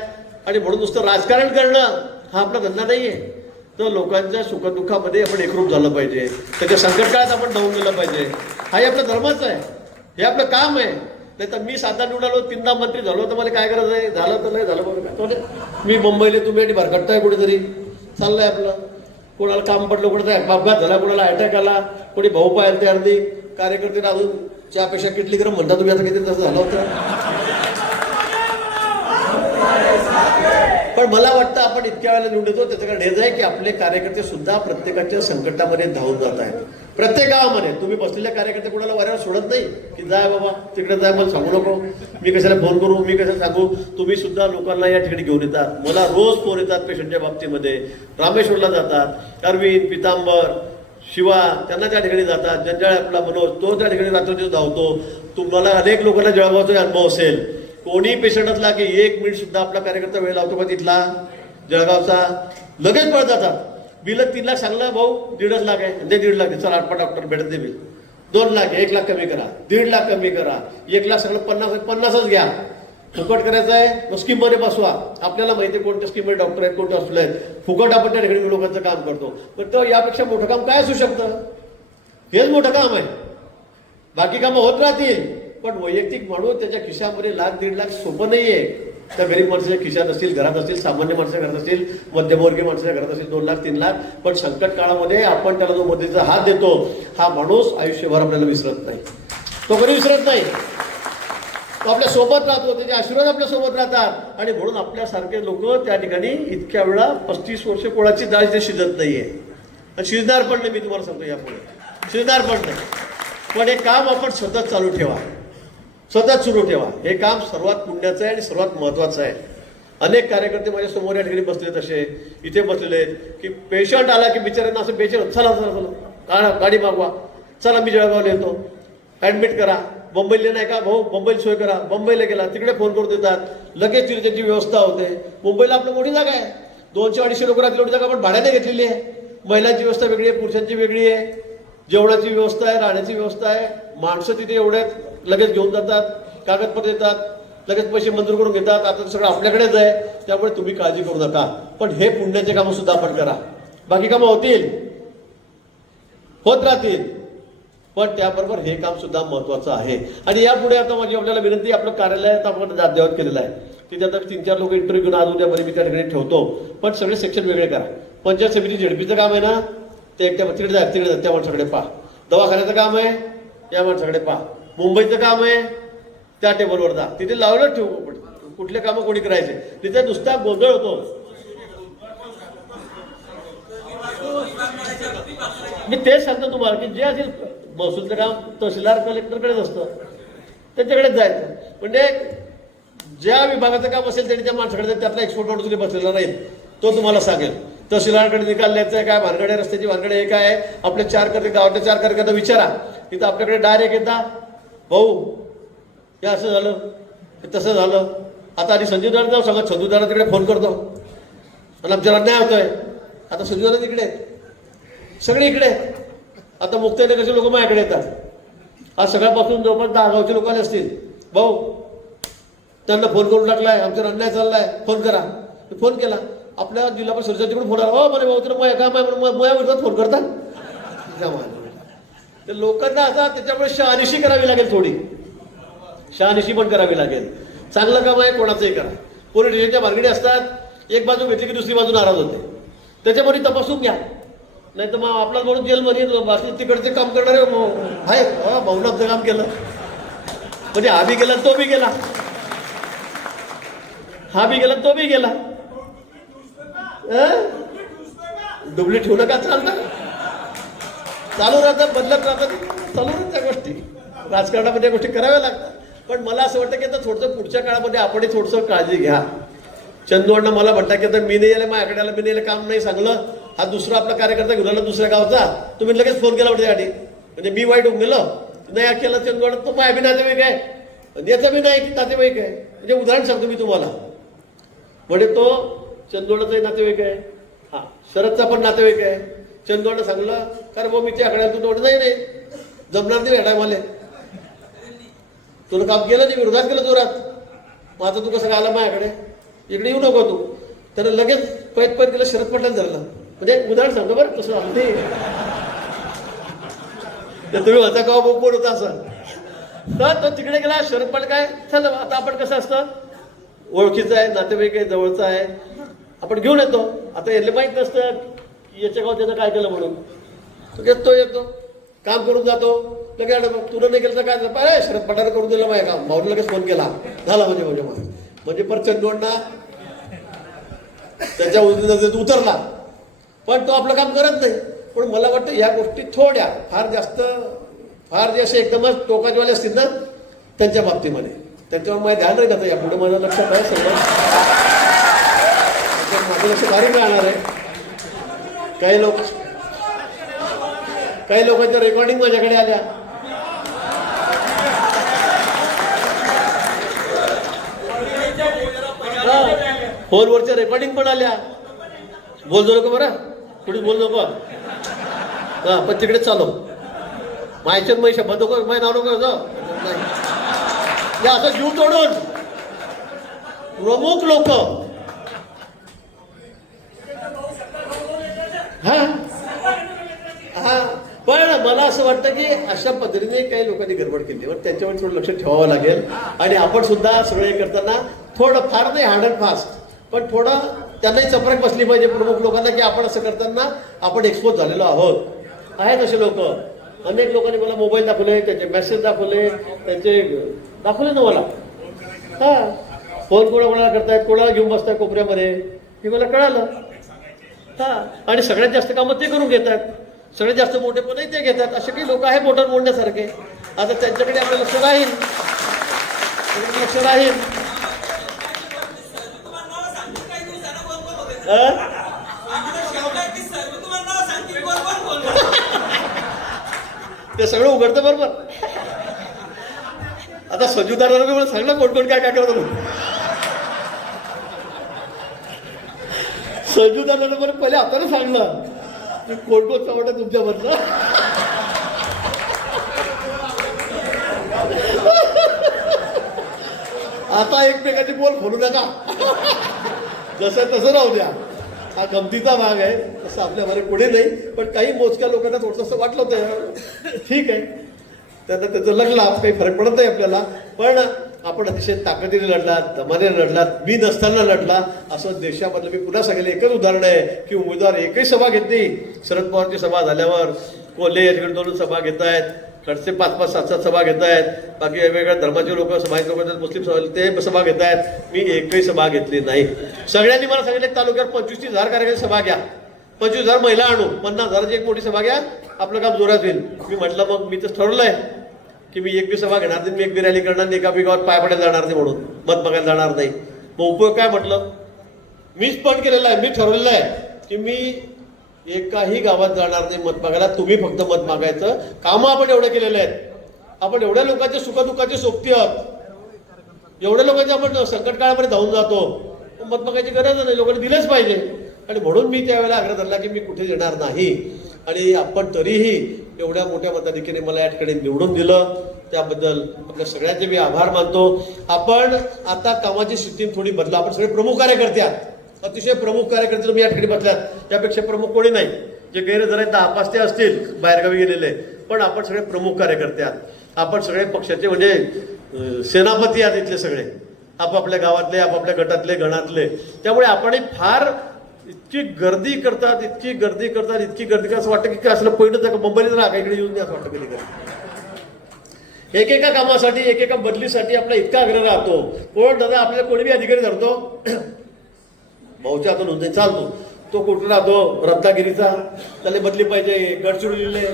आणि म्हणून नुसतं राजकारण करणं हा आपला धंदा नाहीये. तर लोकांच्या सुखदुःखामध्ये आपण एकरूप झालं पाहिजे, त्याच्या संकट काळात आपण धावून गेलं पाहिजे. हाही आपलं धर्मच आहे, हे आपलं काम आहे. नाही तर मी साधा निवडालो, 3दा मंत्री झालो, तर मला काय गरज आहे, झालं तर नाही झालं बरोबर. मी मुंबईला, तुम्ही आणि भरकटताय कुठेतरी, चाललंय आपलं. कोणाला काम पडलं, कोणाचा अपघात झाला, कोणाला अटॅक आला, कोणी भाऊ पाहायला तयार नाही. कार्यकर्ते अजून चहापेक्षा किटली गरम म्हणता तुम्ही, आता किती तसं झालं होतं. पण मला वाटतं आपण इतक्या वेळेला निवडून येतो त्याचं कारण हेच आहे की आपले कार्यकर्ते सुद्धा प्रत्येकाच्या संकटामध्ये धावून जात आहेत. प्रत्येक गावामध्ये तुम्ही बसलेले कार्यकर्ते कोणाला वाऱ्यावर सोडत नाही की जाय बाबा तिकडे जाय, मला सांगू नको, मी कशाला फोन करू, मी कशाला सांगू. तुम्ही सुद्धा लोकांना या ठिकाणी घेऊन येतात. मला रोज फोन येतात पेशंटच्या बाबतीमध्ये. रामेश्वरला जातात, अरविंद, पितांबर, शिवा त्यांना त्या ठिकाणी जातात. जंजाळ आपला मनोज तो त्या ठिकाणी रात्री धावतो. तुम्हाला अनेक लोकांना जळगावचा अनुभव असेल. कोणी पेशंट असला की 1 मिनिट सुद्धा आपला कार्यकर्ता वेळ लावतो का तिथला जळगावचा, लगेच पळत जातात. बिल 3 लाख सांगला भाऊ, 1.5 लाख आहे, दे 1.5 लाख, चला 8 डॉक्टर भेटत दे बिल. 2 लाख, 1 लाख कमी करा, 1.5 लाख कमी करा, 1 लाख सगळं 50च घ्या. फुकट करायचं आहे मग स्कीममध्ये बसवा. आपल्याला माहिती आहे कोणत्या स्कीममध्ये डॉक्टर आहेत, कोणत्या हॉस्पिटल आहेत. फुकट आपण त्या ठिकाणी लोकांचं काम करतो. पण तो यापेक्षा मोठं काम काय असू शकतं? हेच मोठं काम आहे. बाकी कामं होत राहतील, पण वैयक्तिक माणूस त्याच्या खिशामध्ये 1 लाख 1.5 लाख सोपं नाहीये. त्या गरीब माणसाच्या खिशात असतील, घरात असतील, सामान्य माणसाच्या घरात असतील, मध्यमवर्गीय माणसाच्या घरात असतील 2 लाख 3 लाख. पण संकट काळामध्ये आपण त्याला जो मदतीचा हात देतो हा माणूस आयुष्यभर आपल्याला विसरत नाही. तो कधी विसरत नाही. तो आपल्या सोबत राहतो, त्याचे आशीर्वाद आपल्या सोबत राहतात. आणि म्हणून आपल्यासारखे लोक त्या ठिकाणी इतक्या वेळा 35 वर्ष कोणाची डाळ इथे शिजत नाहीये आणि शिजणार पण नाही. मी तुम्हाला सांगतो यापुढे शिजणार पण नाही. पण हे काम आपण सतत चालू ठेवा, सतत सुरू ठेवा. हे काम सर्वात पुण्याचं आहे आणि सर्वात महत्वाचं आहे. अनेक कार्यकर्ते माझ्या समोर या ठिकाणी बसलेत, असे इथे बसलेले आहेत की पेशंट आला की बिचाऱ्यांना असं बेचैन, चला चला चला गाडी मागवा, चला मी जळगावला येतो, ऍडमिट करा. मुंबईला नाही का भाऊ, मुंबईला सोय करा. मुंबईला गेला तिकडे फोन करून देतात, लगेच तिथे त्याची व्यवस्था होते. मुंबईला आपलं मोठी जागा आहे, 200-250 लोक राहतील एवढी जागा आपण भाड्याने घेतलेली आहे. महिलांची व्यवस्था वेगळी आहे, पुरुषांची वेगळी आहे. जेवणाची व्यवस्था आहे, राहण्याची व्यवस्था आहे. माणसं तिथे एवढे लगेच घेऊन जातात, कागदपत्र देतात, लगेच पैसे मंजूर करून घेतात. आता सगळं आपल्याकडेच आहे, त्यामुळे तुम्ही काळजी करू नका. पण हे पुण्याचे कामं सुद्धा आपण करा. बाकी कामं होतील, होत राहतील, पण त्याबरोबर हे काम सुद्धा महत्वाचं आहे. आणि यापुढे आता माझी आपल्याला विनंती, आपलं कार्यालयात आपण अद्ययावत केलेलं आहे. तिथे आता 3-4 लोक इंटरव्ह्यू घेऊन आज उद्यामध्ये मी त्या ठिकाणी ठेवतो. पण सगळे सेक्शन वेगळे करा. पंचायत समिती झेडपीचं काम आहे ना, ते एकट्या तिकडे जा, त्या माणसाकडे पहा. दवाखान्याचं काम आहे, या माणसाकडे पहा. मुंबईचं काम आहे, त्या टेबलवर जा. तिथे लावलं ठेवू, कुठले कामं कोणी करायचे. तिथे नुसता गोंधळ होतो. मी तेच सांगतो तुम्हाला की जे असेल महसूलचं काम तहसीलदार कलेक्टरकडेच असतं, त्यांच्याकडेच जायचं. म्हणजे ज्या विभागाचं काम असेल त्यांनी त्या माणसाकडे, त्यातला एक्सपर्ट माणूस बसलेला नाही, तो तुम्हाला सांगेल तहसीलदाराकडे निकाल द्यायचा आहे काय, भानगडे रस्त्याची भानगडे हे काय आहे. आपले 4 करते गावातल्या 4 कार्यकर्ता विचारा. तिथं आपल्याकडे डायरेक्ट येतात, भाऊ हे असं झालं, हे तसं झालं. आता आधी संजीवदारा जाऊ सांगा, संजीवदारा तिकडे फोन करतो आणि आमच्यावर अन्याय होतोय. आता संजीवदारा तिकडे आहेत, सगळे इकडे. आता मुक्ताईनगरचे लोक माझ्याकडे येतात. आज सगळ्यापासून जवळपास 10 गावचे लोक आले असतील. भाऊ त्यांना फोन करून टाकलाय, आमच्यावर अन्याय चाललाय, फोन करा. फोन केला, आपल्या जिल्हा परिषद तिकडून फोन आला, हो म्हणे भाऊ तुला मग काम आहे म्हणून मया विरोधात फोन करतात. ते लोकांना आता त्याच्यामुळे शहानिशी करावी लागेल, थोडी शहानिशी पण करावी लागेल. चांगलं काम आहे कोणाचंही करा. पोलीस स्टेशनच्या भानगडी असतात, एक बाजू घेतली की दुसरी बाजू नाराज होते. त्याच्यामध्ये तपासून घ्या, नाही तर मग आपला म्हणून जेलमध्ये तिकडचे काम करणारे आहे. भाऊनाचं काम केलं म्हणजे हा बी गेला तो बी गेला, हा बी गेला तो बी गेला. डुबली ठेवू नका, चालतं चालू राहतात, बदलत राहतात, चालू राहतात त्या गोष्टी. राजकारणामध्ये गोष्टी कराव्या लागतात. पण मला असं वाटतं की आता थोडंसं पुढच्या काळामध्ये आपणही थोडंसं काळजी घ्या. चंदूअण्णा मला म्हणता की आता मी नाही आले, माझ्याकडे आलं, मी नाही काम नाही सांगलं. हा दुसरा आपला कार्यकर्ता घेऊन आला दुसऱ्या गावचा, तुम्ही लगेच फोन केला म्हणजे म्हणजे मी वाईट होऊन गेलो नाही केलं. चंदूअण्णा तो माझ्या बी नातेवाईक आहे, याचा बी नाही नातेवाईक आहे. म्हणजे उदाहरण सांगतो मी तुम्हाला. म्हणजे तो चंदूअण्णाचाही नातेवाईक आहे, हा शरदचा पण नातेवाईक आहे. चंदूअण्णा सांगलं कारण भाऊ मी त्याकडे तू तोड नाही जमणार नाही भेटाय मला, तुला काम केलं नाही, विरोधात केलं जोरात. मग आता तू कसं आला माझ्याकडे, इकडे येऊ नको तू. त्यानं लगेच पैत केलं, शरद पटेल धरलं. म्हणजे उदाहरण सांगतो बरं कसं अगदी तुम्ही होता का कोण होता असं. तर तो तिकडे गेला, शरद पटेल काय चला आता आपण कसं असतं ओळखीचं आहे, नातेवाईक आहे, जवळचं आहे, आपण घेऊन येतो. आता याला माहीत नसतं की याच्या गावात त्यानं काय केलं म्हणून. तो येतो काम करून जातो. लगेच तुला नाही केलं तर काय पाय शरद पठार करून दिलं माझ्या काम. भाऊने लगेच फोन केला, झाला म्हणजे म्हणजे परत चंदोडना त्याच्या उतरला, पण तो आपलं काम करत नाही. पण मला वाटतं या गोष्टी थोड्या फार जे असे एकदमच टोकाचेवाले असतील ना त्यांच्या बाबतीमध्ये, त्यांच्यावर माझं ध्यान राहील. आता यापुढे माझं लक्षात आहे सगळं, माझं लक्ष भारी राहणार आहे. काही लोकांच्या रेकॉर्डिंग माझ्याकडे आल्या. फोनवरच्या रेकॉर्डिंग पण आल्या. बोलतो नको बरं, कुठे बोल नको. हा, पण तिकडे चालव मायच्यात मै शब्द नको, माय नाव नको नाही. असं जीव तोडून प्रमुख लोक हा पण मला असं वाटतं की अशा पद्धतीने काही लोकांनी गडबड केली, पण त्यांच्यावर थोडं लक्ष ठेवावं लागेल. आणि आपण सुद्धा सगळे करताना थोडं, फार नाही हार्ड अँड फास्ट, पण थोडं त्यांनाही चपराक बसली पाहिजे प्रमुख लोकांना की आपण असं करताना आपण एक्सपोज झालेलो आहोत. आहेत असे लोक. अनेक लोकांनी मला मोबाईल दाखवले, त्यांचे मेसेज दाखवले, त्यांचे दाखवले ना मला. हा, फोन कोणाला करतायत, कोणाला घेऊन बसतायत कोपऱ्यामध्ये, हे मला कळालं. हा, आणि सगळ्यात जास्त कामं ते करून घेतात, सगळ्यात जास्त मोठेपणही ते घेतात. असे काही लोक आहेत मोठं मोडण्यासारखे. आता त्यांच्याकडे आपलं लक्ष राहील. ते सगळं उघडतं बरोबर. आता संजूदारांना मला सांगलं कोण काय काय करतो. संजूदारांना मला पहिले हाताने सांगलं की कोण चवट आहे तुमच्यावरचं. आता एकमेकाची बोल खोलू नका. जसं तसं राहू द्या. हा गमतीचा भाग आहे, तसं आपल्यामध्ये पुढे नाही. पण काही मोजक्या लोकांना थोडंसं वाटलं होतं, ठीक आहे, त्यांना त्याचं लागलं, काही फरक पडत नाही आपल्याला. पण आपण अतिशय ताकदीने लढलात, दमाने लढलात, मी नसताना लढला. असं देशामधलं मी पुन्हा सांगितलं एकच उदाहरण आहे की उमेदवार एकही सभा घेतली. शरद पवारची सभा झाल्यावर कोल्हे या ठिकाणी 2 सभा घेत आहेत, खडसे 5-5, 7-7 सभा घेत आहेत, बाकी वेगवेगळ्या धर्माचे लोक, समाजाचे लोक, मुस्लिम समाज ते सभा घेत आहेत. मी एकही सभा घेतली नाही. सगळ्यांनी मला सांगितलं तालुक्यात 25,000 कार्यकर्ते सभा घ्या, 25,000 महिला आणू, 50,000ची एक मोठी सभा घ्या, आपलं काम जोरात होईल. मी म्हटलं मग मी तर ठरवलंय की मी एक बी सभा घेणार नाही, मी एक बी रॅली करणार नाही, एका बी गावात पाय पडायला जाणार नाही, म्हणून मत बघायला जाणार नाही. मग उपयोग काय म्हटलं, मीच पण केलेलं आहे, मी ठरवलेलं आहे की मी एकाही गावात जाणार नाही मत मागायला. तुम्ही फक्त मत मागायचं. कामं आपण एवढे केलेले आहेत, आपण एवढ्या लोकांच्या सुखदुःखाची सोबती आहोत, एवढ्या लोकांचे आपण संकट काळामध्ये धावून जातो. मत मागायची गरज नाही, लोकांनी दिलंच पाहिजे. आणि म्हणून मी त्यावेळेला आग्रह धरला की मी कुठे येणार नाही. आणि आपण तरीही एवढ्या मोठ्या मताधिक्याने मला या ठिकाणी निवडून दिलं, त्याबद्दल आपल्या सगळ्यांचे मी आभार मानतो. आपण आता कामाची सिस्टीम थोडी बदला. आपण सगळे प्रमुख कार्यकर्ते आहात, अतिशय प्रमुख कार्यकर्ते तुम्ही या ठिकाणी बसल्यात. त्यापेक्षा प्रमुख कोणी नाही. जे गैरहजर आहेत 10-5 ते असतील बाहेरगावी गेलेले, पण आपण सगळे प्रमुख कार्यकर्ते आहात. आपण सगळे पक्षाचे म्हणजे सेनापती आहात इथले सगळे, आपापल्या गावातले, आपापल्या गटातले, गणातले. त्यामुळे आपणही फार इतकी गर्दी करतात असं वाटतं की असलं पहिलं तर मुंबईला राहा, इकडे येऊन द्या असं वाटतं कधी कधी. एकेका कामासाठी, एकेका बदलीसाठी आपला इतका आग्रह राहतो. कोण दादा आपल्याला कोणी बी अधिकारी धरतो, भाऊच्या हातून होते चालतो, तो कुठं राहतो रत्नागिरीचा, त्याला बदली पाहिजे. गडचिरोलीले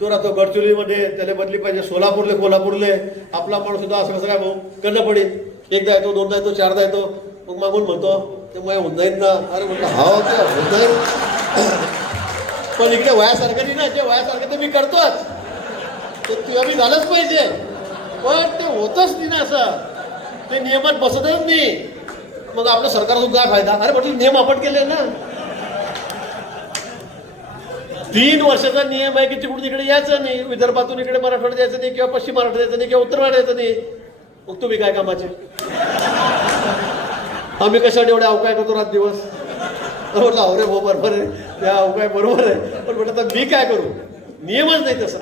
तो राहतो, गडचिरोलीमध्ये त्याला बदली पाहिजे. कोल्हापूरले आपला माणूस सुद्धा असं कसं काय भाऊ करणं पडेल. एकदा येतो, 2दा येतो, 4दा येतो. मग मागून म्हणतो ते मग होऊन जाईल ना. अरे म्हटलं हा ते होऊन जाईल, पण इकडे वयासारखं नाही ना. जे वयासारखं ते मी करतोच, ते तुला मी झालंच पाहिजे, पण ते होतच नाही ना. असं ते नियमात बसतच नाही. मग आपलं सरकारचा काय फायदा. अरे म्हटलं नियम आपण केले ना. 3 वर्षाचा नियम आहे की तिकडून इकडे यायचं नाही, विदर्भातून इकडे मराठवाड्यात यायचं नाही, किंवा पश्चिम मराठवाड्यात यायचं नाही, किंवा उत्तर मराठवाड्यात यायचं नाही. मग तुम्ही काय कामाचे. आम्ही कशासाठी एवढे अवकाय करतो रात दिवस. म्हटलं अवरे भाऊ बरोबर आहे, त्या अवकाय बरोबर आहे, पण म्हटलं तर मी काय करू, नियमच नाही तसा.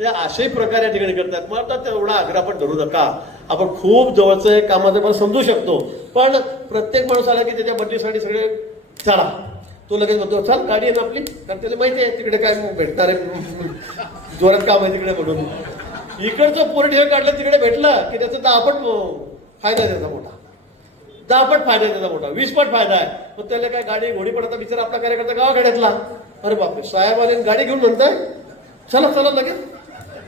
या अशाही प्रकारे या ठिकाणी करतात. मग आता तेवढा आग्रह आपण धरू नका. आपण खूप जवळचं कामाचं पण समजू शकतो, पण प्रत्येक माणूस आला की त्याच्या बदलीसाठी सगळे चला, तो लगेच म्हणतो चाल गाडी आहे ना आपली, कारण त्याला माहिती आहे तिकडे काय भेटणार आहे, जोरात काम आहे तिकडे म्हणून. इकडचं पोरं ढेर काढलं तिकडे भेटलं की त्याचा तर आपण फायदा त्याचा मोठा. 10 पट फायदा आहे त्याचा मोठा, 20 पट फायदा आहे. मग त्याला काय गाडी घोडी पडता बिचारा आपला कार्यकर्ता गावाखेड्यातला, अरे बापरे साहेब आले गाडी घेऊन म्हणताय चला चला लगेच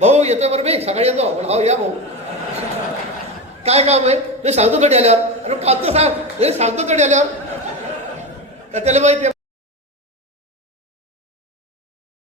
भाऊ येतोय बरं मी सकाळी येतो. हो या भाऊ, काय काम आहे मी सांगतो कधी आल्यावर, अरे कालचं सांग सांगतो कधी आल्यावर, त्याला माहिती